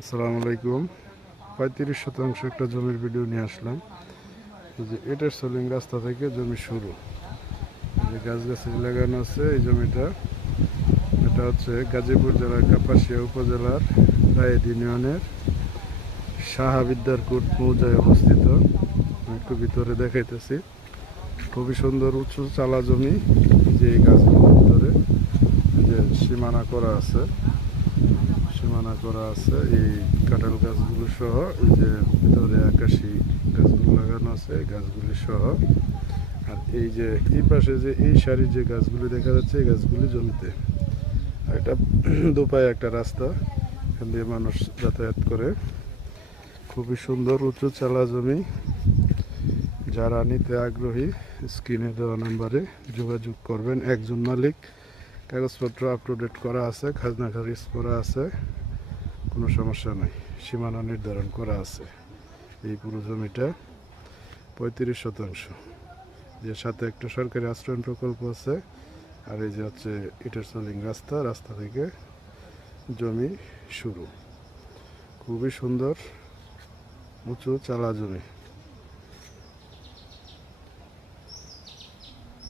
আসসালামু আলাইকুম। ৩৫% একটা জমির ভিডিও নিয়ে আসলাম। এই যে এটার সোলিং রাস্তা থেকে জমি শুরু, যে গাছগাছালি লাগানো আছে এই জমিটা। এটা হচ্ছে গাজীপুর জেলার কাপাসিয়া উপজেলার রায়েদ ইউনিয়নের শাহাবিদ্যারকুট মৌজায় অবস্থিত। আমি একটু ভিতরে দেখাইতেছি। খুবই সুন্দর উঁচু চালা জমি। যে এই গাছগুলোর ভিতরে যে সীমানা করা আছে, এই কাঁঠাল গাছগুলো সহ, এই যে ভিতরে আকাশি গাছগুলো লাগানো আছে এই গাছগুলি সহ। আর এই যে এই পাশে যে এই সারির যে গাছগুলি দেখা যাচ্ছে এই গাছগুলি জমিতে। আর এটা দুপায়ে একটা রাস্তা, এখান দিয়ে মানুষ যাতায়াত করে। খুবই সুন্দর উঁচু চালা জমি। যারা নিতে আগ্রহী স্ক্রিনে দেওয়া নাম্বারে যোগাযোগ করবেন। একজন মালিক, কাগজপত্র আপ টু ডেট করা আছে, খাজনা খারিজ করা আছে, কোনো সমস্যা নাই। সীমানা নির্ধারণ করা আছে। এই পুরো জমিটা ৩৫%, যে সাথে একটা সরকারি আশ্রয়ণ প্রকল্প আছে। আর এই যে হচ্ছে ইটের সোলিং রাস্তা থেকে জমি শুরু। খুবই সুন্দর উঁচু চালা জমি।